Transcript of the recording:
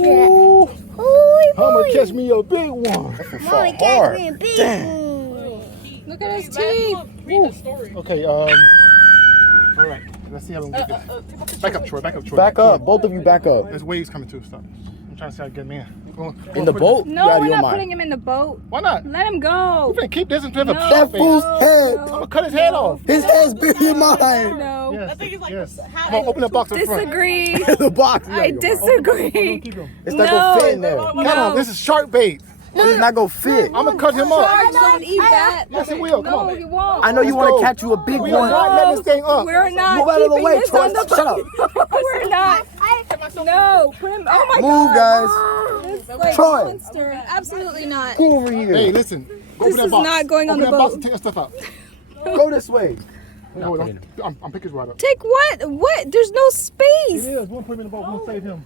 Ooh. Oh, Mama, catch me a big one. Mommy, catch me a big one. Look at his teeth. Okay, all right. Let's see how we get this. Back up, Troy. Back up, Troy. Back up. Both of you back up. There's waves coming too. Stop. I'm trying to see how to get him in. In the boat? No, You out of we're your not mind. putting him in the boat. Why not? Let him go. You can't keep this until the No. That fool's head. I'm gonna cut his head off. His head's bigger than mine. No. Yes. I think he's like yes. how- Come on, open the box up front. Disagree. The box. I disagree. Keep him. It's not gonna fit in there. Come on, this is shark bait. It's not gonna fit. I'm gonna cut him up. Sharks don't eat that. Yes, it will. Come No, on. he won't. I know you Let's want go. to catch you a big We one. are not letting this thing up. We're not Move out of the keeping way, this Troy. on the Shut up. boat. We're not. No, put him. Oh my Move, God. guys. It's like Troy. monster. Absolutely not. Go over here. Hey, listen. Open This that is box. not going on Open the that box boat. and take that stuff out. Go this way. No, I'm picking his rod up. Take what? What? There's no It space. is. We'll put him in the boat. We'll save him.